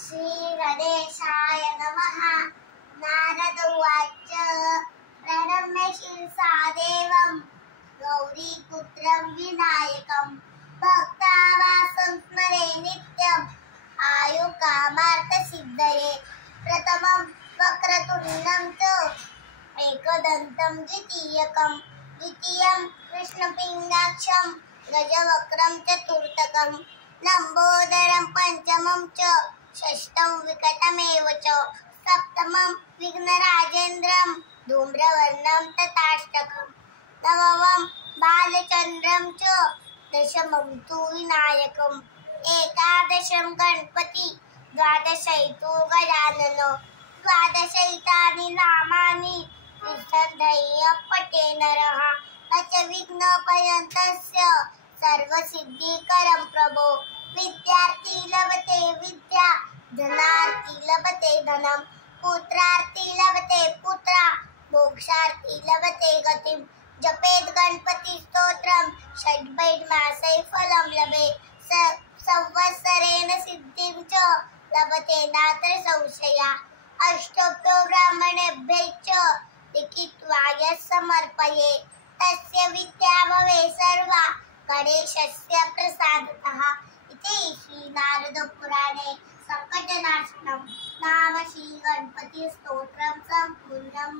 श्री गणेशाय नमः। नारद उवाच प्रणम्य शिरसा देवं गौरीपुत्रं विनायकं भक्तावासं स्मरे नित्यं आयुकामार्थसिद्धये। प्रथमं वक्रतुण्डं च एकदन्तं द्वितीयं कृष्णपिङ्गाक्षं गजवक्त्रं चतुर्थकं लम्बोदरं पंचमं च षष्ठं विकटमेव च सप्तमं विघ्नराजेन्द्रं धूम्रवर्णं तथाष्टकं नवमं बालचन्द्रं च दशमं तु विनायकम् एकादशं गणपति द्वादशैतु गजानन द्वादशैतानि नामानि निसन्देह्य पठे नरः अच विघ्नपर्यन्तस्य सर्वसिद्धिकरं प्रभो। विद्यार्थी लभते विद्या धनार्थी लभते धनं पुत्रार्थी लभते पुत्रा मोक्षार्थी लभते गतिं जपेत गणपति स्तोत्रं षड्भैर्मासे फलं लभेत संवत्सरेण सिद्धिं च लभते नात्र संशया। अष्टभ्यो ब्राह्मणेभ्यश्च लिखित्वा यः समर्पयेत् तस्य विद्या भवेत् सर्वा गणेशस्य प्रसादतः। इति श्री नारद पुराणे संकटनाशनं नाम श्री गणपति स्तोत्रं संपूर्णम्।